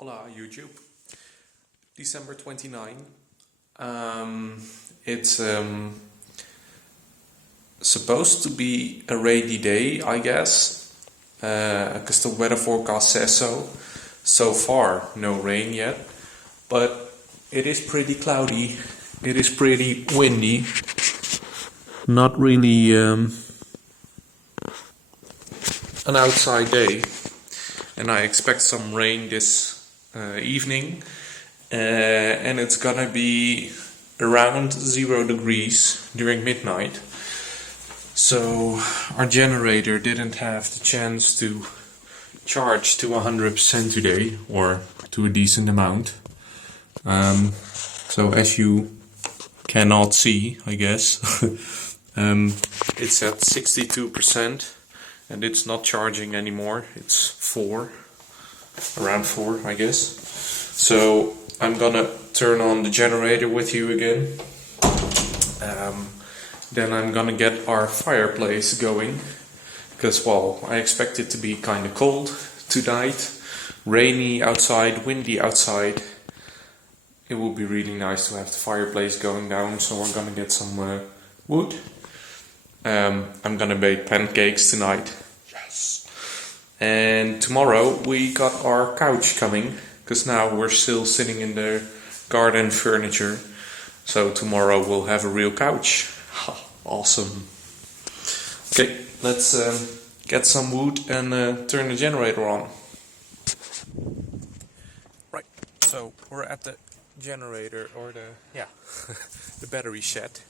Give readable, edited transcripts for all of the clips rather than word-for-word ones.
Hola YouTube. December 29. It's supposed to be a rainy day, I guess, because the weather forecast says so. So far, no rain yet, but it is pretty cloudy. It is pretty windy. Not really an outside day, and I expect some rain this evening, and it's gonna be around 0 degrees during midnight. So our generator didn't have the chance to charge to 100% today, or to a decent amount. So as you cannot see, I guess, it's at 62%, and it's not charging anymore. It's around 4, I guess. So I'm gonna turn on the generator with you again. Then I'm gonna get our fireplace going, because, well, I expect it to be kind of cold tonight. Rainy outside, windy outside. It will be really nice to have the fireplace going down, so we're gonna get some wood. I'm gonna bake pancakes tonight. Yes. And tomorrow we got our couch coming, because now we're still sitting in the garden furniture. So tomorrow we'll have a real couch. Awesome. Okay, let's get some wood and turn the generator on. Right, so we're at the generator, or the battery shed.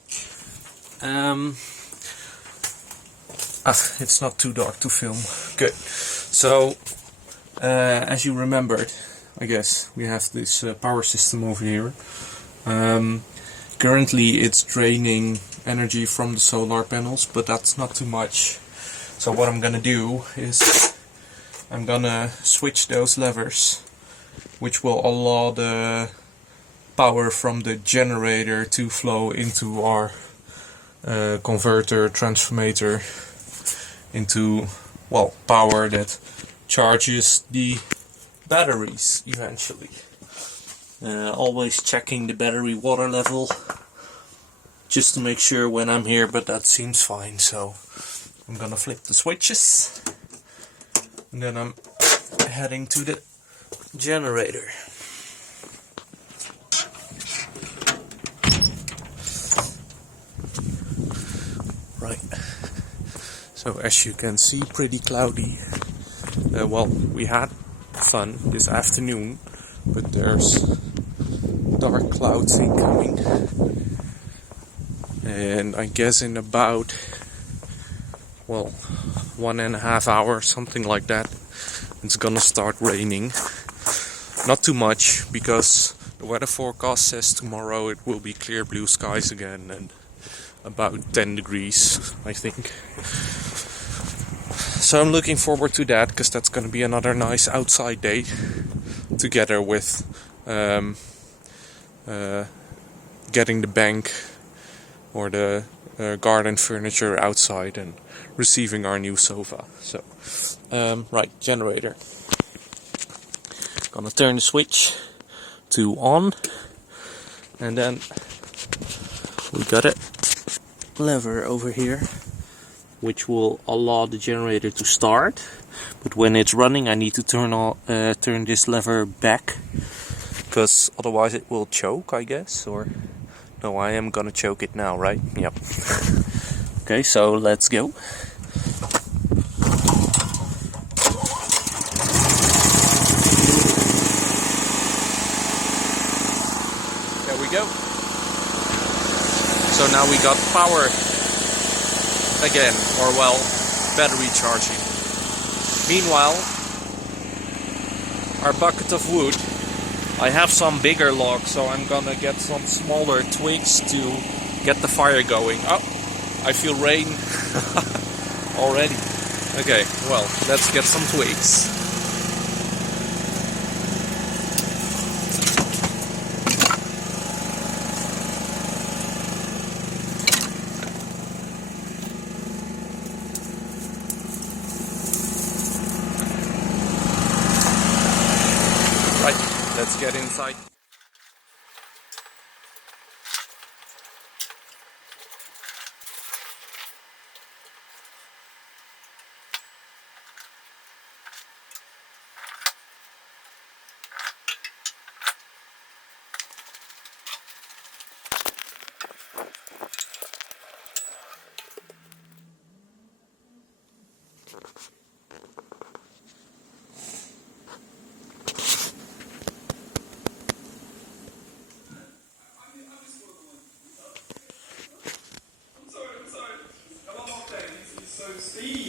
It's not too dark to film. Good. So, as you remembered, I guess, we have this power system over here. Currently it's draining energy from the solar panels, but that's not too much. So what I'm gonna do is I'm gonna switch those levers, which will allow the power from the generator to flow into our converter, transformator, into, well, power that charges the batteries eventually. Always checking the battery water level, just to make sure when I'm here, but that seems fine. So I'm gonna flip the switches, and then I'm heading to the generator. Right. So as you can see, pretty cloudy. Well, we had fun this afternoon, but there's dark clouds incoming. And I guess in about, well, 1.5 hours, something like that, it's gonna start raining. Not too much, because the weather forecast says tomorrow it will be clear blue skies again, and about 10 degrees, I think. So I'm looking forward to that, because that's gonna be another nice outside day, together with getting the bank or the garden furniture outside and receiving our new sofa. So, right, generator. Gonna turn the switch to on, and then we got a lever over here, which will allow the generator to start. But when it's running, I need to turn this lever back, because otherwise it will choke, I guess, or... No, I am gonna choke it now, right? Yep. Okay, so let's go. There we go. So now we got power again, or, well, battery charging. Meanwhile, our bucket of wood, I have some bigger logs, so I'm gonna get some smaller twigs to get the fire going. Oh, I feel rain already. Okay, well, let's get some twigs. Right, let's get inside. I'm sorry. Come on, Steve.